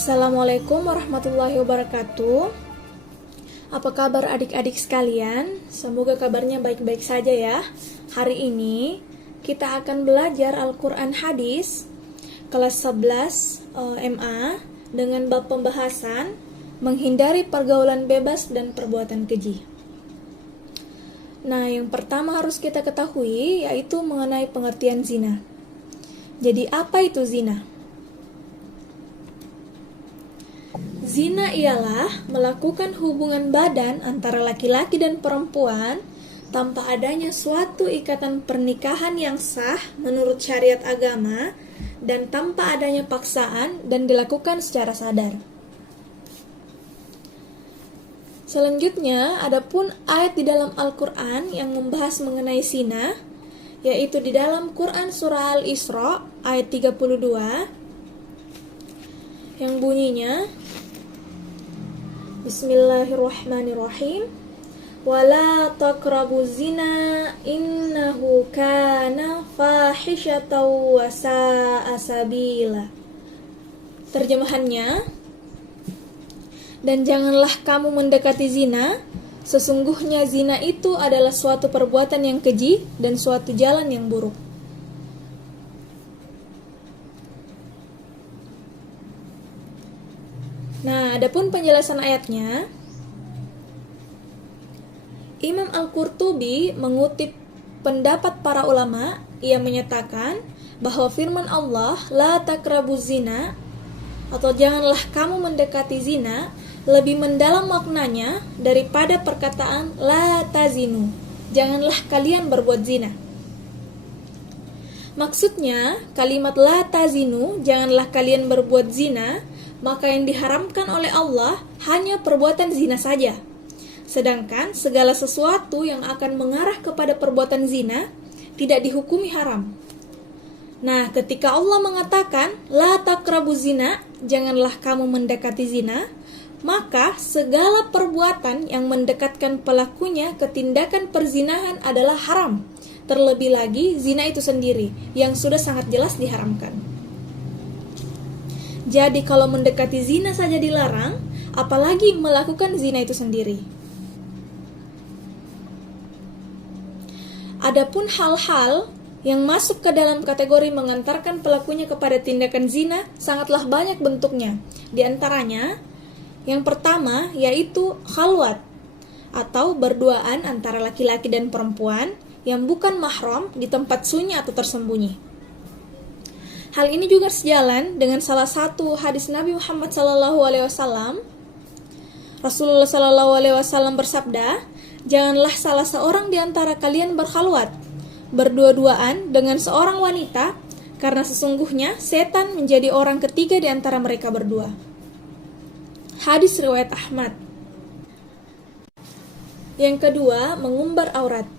Assalamualaikum warahmatullahi wabarakatuh. Apa kabar adik-adik sekalian? Semoga kabarnya baik-baik saja ya. Hari ini kita akan belajar Al-Quran Hadis kelas 11 MA dengan bab pembahasan menghindari pergaulan bebas dan perbuatan keji. Nah, yang pertama harus kita ketahui yaitu mengenai pengertian zina. Jadi apa itu zina? Zina ialah melakukan hubungan badan antara laki-laki dan perempuan tanpa adanya suatu ikatan pernikahan yang sah menurut syariat agama dan tanpa adanya paksaan dan dilakukan secara sadar. Selanjutnya, adapun ayat di dalam Al-Quran yang membahas mengenai zina, yaitu di dalam Quran Surah Al-Isra ayat 32 yang bunyinya, Bismillahirrahmanirrahim. Wala taqrabu zina innahu kana fahisyatan wa sa'a sabila. Terjemahannya, dan janganlah kamu mendekati zina, sesungguhnya zina itu adalah suatu perbuatan yang keji dan suatu jalan yang buruk. Nah, adapun penjelasan ayatnya, Imam Al-Qurtubi mengutip pendapat para ulama. Ia menyatakan bahwa firman Allah, la taqrabu zina, atau janganlah kamu mendekati zina, lebih mendalam maknanya daripada perkataan la tazinu, janganlah kalian berbuat zina. Maksudnya, kalimat la tazinu, janganlah kalian berbuat zina, maka yang diharamkan oleh Allah hanya perbuatan zina saja. Sedangkan segala sesuatu yang akan mengarah kepada perbuatan zina tidak dihukumi haram. Nah, ketika Allah mengatakan la taqrabu zina, janganlah kamu mendekati zina, maka segala perbuatan yang mendekatkan pelakunya ke tindakan perzinahan adalah haram. Terlebih lagi zina itu sendiri yang sudah sangat jelas diharamkan. Jadi kalau mendekati zina saja dilarang, apalagi melakukan zina itu sendiri. Adapun hal-hal yang masuk ke dalam kategori mengantarkan pelakunya kepada tindakan zina sangatlah banyak bentuknya. Di antaranya, yang pertama yaitu khalwat atau berduaan antara laki-laki dan perempuan yang bukan mahram di tempat sunyi atau tersembunyi. Hal ini juga sejalan dengan salah satu hadis Nabi Muhammad SAW. Rasulullah SAW bersabda, janganlah salah seorang di antara kalian berkhalwat, berdua-duaan dengan seorang wanita, karena sesungguhnya setan menjadi orang ketiga di antara mereka berdua. Hadis riwayat Ahmad. Yang kedua, mengumbar aurat.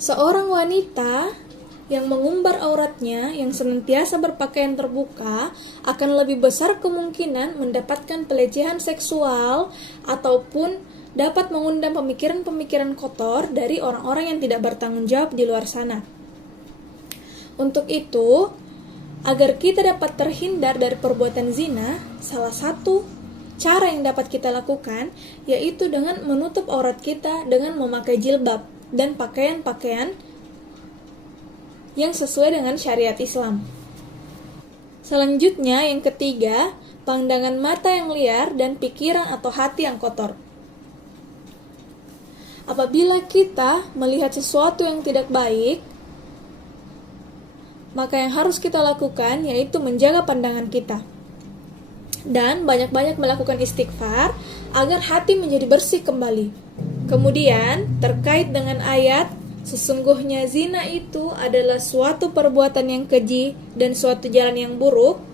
Seorang wanita yang mengumbar auratnya, yang senantiasa berpakaian terbuka, akan lebih besar kemungkinan mendapatkan pelecehan seksual ataupun dapat mengundang pemikiran-pemikiran kotor dari orang-orang yang tidak bertanggung jawab di luar sana. Untuk itu, agar kita dapat terhindar dari perbuatan zina, salah satu cara yang dapat kita lakukan yaitu dengan menutup aurat kita dengan memakai jilbab dan pakaian-pakaian yang sesuai dengan syariat Islam. Selanjutnya, yang ketiga, pandangan mata yang liar dan pikiran atau hati yang kotor. Apabila kita melihat sesuatu yang tidak baik, maka yang harus kita lakukan yaitu menjaga pandangan kita dan banyak-banyak melakukan istighfar agar hati menjadi bersih kembali. Kemudian, terkait dengan ayat sesungguhnya zina itu adalah suatu perbuatan yang keji dan suatu jalan yang buruk,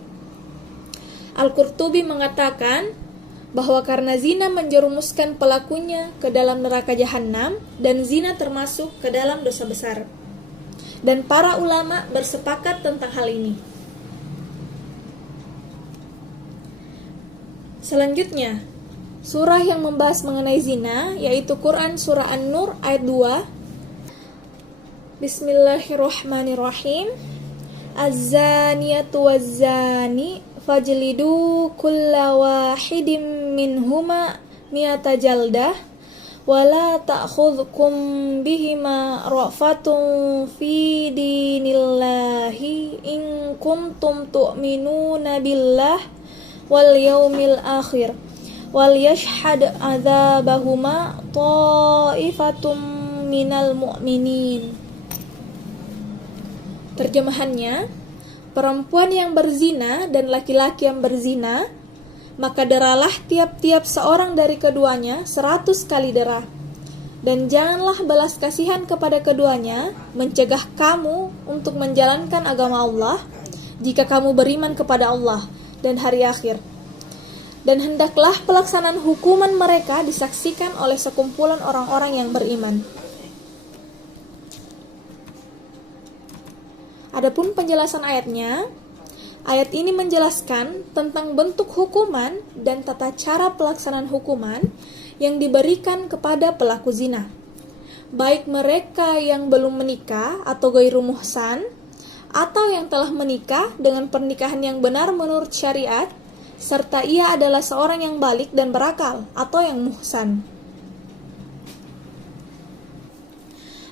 Al-Qurtubi mengatakan bahwa karena zina menjerumuskan pelakunya ke dalam neraka jahanam dan zina termasuk ke dalam dosa besar. Dan para ulama bersepakat tentang hal ini. Selanjutnya, surah yang membahas mengenai zina yaitu Quran Surah An-Nur ayat 2. Bismillahirrahmanirrahim. Az-zaniyatu waz-zani fajlidu kulla wahidin minhuma mi'ata jaldah wala ta'khudhukum bihima ra'fatun fi dinillahi in kuntum tu'minuna billah wal yaumil akhir wal yashhad adzabahuma ta'ifatum minal mu'minin. Terjemahannya, perempuan yang berzina dan laki-laki yang berzina, maka deralah tiap-tiap seorang dari keduanya 100 kali dera. Dan janganlah belas kasihan kepada keduanya, mencegah kamu untuk menjalankan agama Allah, jika kamu beriman kepada Allah dan hari akhir. Dan hendaklah pelaksanaan hukuman mereka disaksikan oleh sekumpulan orang-orang yang beriman. Adapun penjelasan ayatnya, ayat ini menjelaskan tentang bentuk hukuman dan tata cara pelaksanaan hukuman yang diberikan kepada pelaku zina, baik mereka yang belum menikah atau ghairu muhsan, atau yang telah menikah dengan pernikahan yang benar menurut syariat, serta ia adalah seorang yang balik dan berakal atau yang muhsan.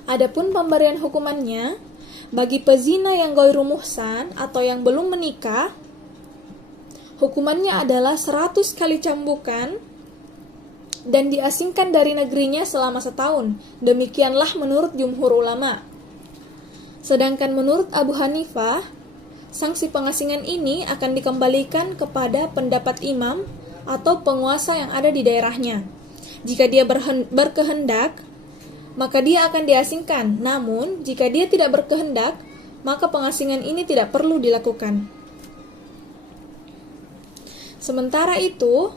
Adapun pemberian hukumannya, bagi pezina yang ghairu muhsan atau yang belum menikah, hukumannya adalah 100 kali cambukan dan diasingkan dari negerinya selama setahun. Demikianlah menurut jumhur ulama. Sedangkan menurut Abu Hanifah, sanksi pengasingan ini akan dikembalikan kepada pendapat imam atau penguasa yang ada di daerahnya. Jika dia berkehendak, maka dia akan diasingkan. Namun, jika dia tidak berkehendak, maka pengasingan ini tidak perlu dilakukan. Sementara itu,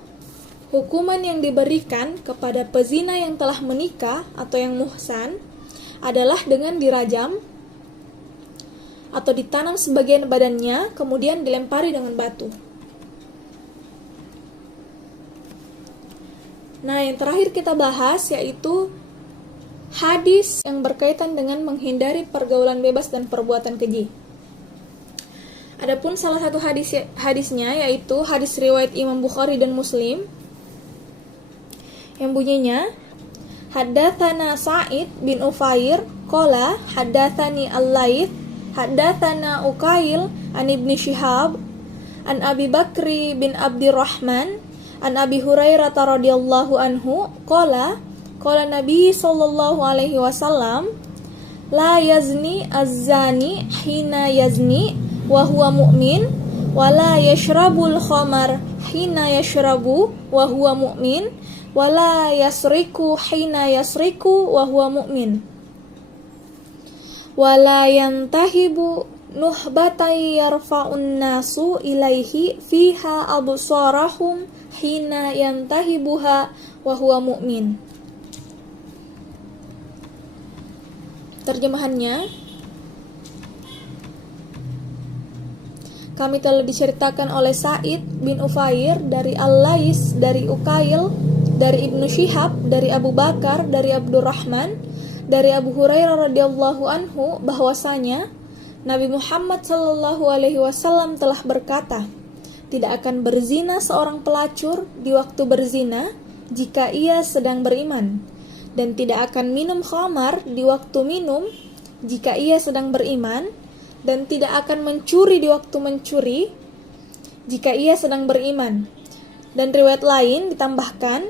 hukuman yang diberikan kepada pezina yang telah menikah atau yang muhsan adalah dengan dirajam atau ditanam sebagian badannya, kemudian dilempari dengan batu. Nah, yang terakhir kita bahas yaitu hadis yang berkaitan dengan menghindari pergaulan bebas dan perbuatan keji. Adapun salah satu hadisnya yaitu hadis riwayat Imam Bukhari dan Muslim yang bunyinya, haddatsana Sa'id bin Ufair qala haddatsani Al-Laits haddatsana Uqail an Ibnu Syihab an Abi Bakri bin Abdurrahman an Abi Hurairah radhiyallahu anhu qala Nabi sallallahu alaihi wasallam, la yazni az-zani hina yazni wa huwa mu'min, wa la yashrabul khamar hina yashrabu wa huwa mu'min, wa la yasriku hina yasriku wa huwa mu'min, wa la yantahibu nuhbatai yarfa'un nasu ilaihi fiha absarahum hina yantahibuha wa huwa mu'min. Terjemahannya, kami telah diceritakan oleh Sa'id bin Ufair dari Al-Laits, dari Uqail, dari Ibnu Syihab, dari Abu Bakar, dari Abdurrahman, dari Abu Hurairah radhiyallahu anhu bahwasanya Nabi Muhammad sallallahu alaihi wasallam telah berkata, tidak akan berzina seorang pelacur di waktu berzina jika ia sedang beriman, dan tidak akan minum khamar di waktu minum jika ia sedang beriman, dan tidak akan mencuri di waktu mencuri jika ia sedang beriman. Dan riwayat lain ditambahkan,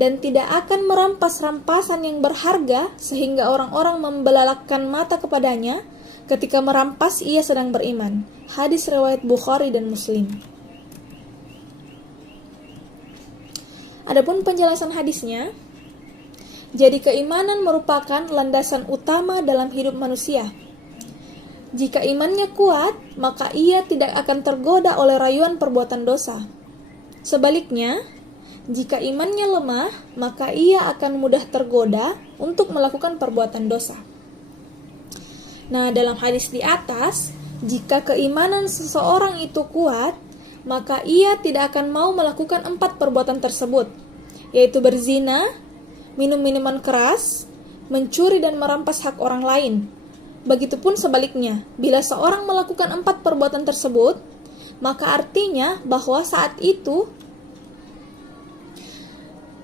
dan tidak akan merampas rampasan yang berharga sehingga orang-orang membelalakkan mata kepadanya ketika merampas ia sedang beriman. Hadis riwayat Bukhari dan Muslim. Adapun penjelasan hadisnya, jadi keimanan merupakan landasan utama dalam hidup manusia. Jika imannya kuat, maka ia tidak akan tergoda oleh rayuan perbuatan dosa. Sebaliknya, jika imannya lemah, maka ia akan mudah tergoda untuk melakukan perbuatan dosa. Nah, dalam hadis di atas, jika keimanan seseorang itu kuat, maka ia tidak akan mau melakukan 4 perbuatan tersebut, yaitu berzina, minum minuman keras, mencuri dan merampas hak orang lain. Begitupun sebaliknya, bila seorang melakukan 4 perbuatan tersebut, maka artinya bahwa saat itu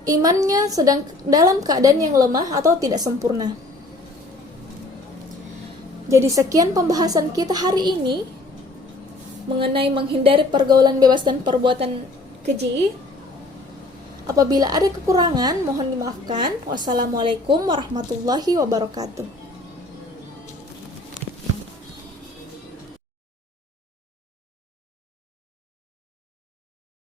imannya sedang dalam keadaan yang lemah atau tidak sempurna. Jadi sekian pembahasan kita hari ini mengenai menghindari pergaulan bebas dan perbuatan keji. Apabila ada kekurangan, mohon dimaafkan. Wassalamualaikum warahmatullahi wabarakatuh.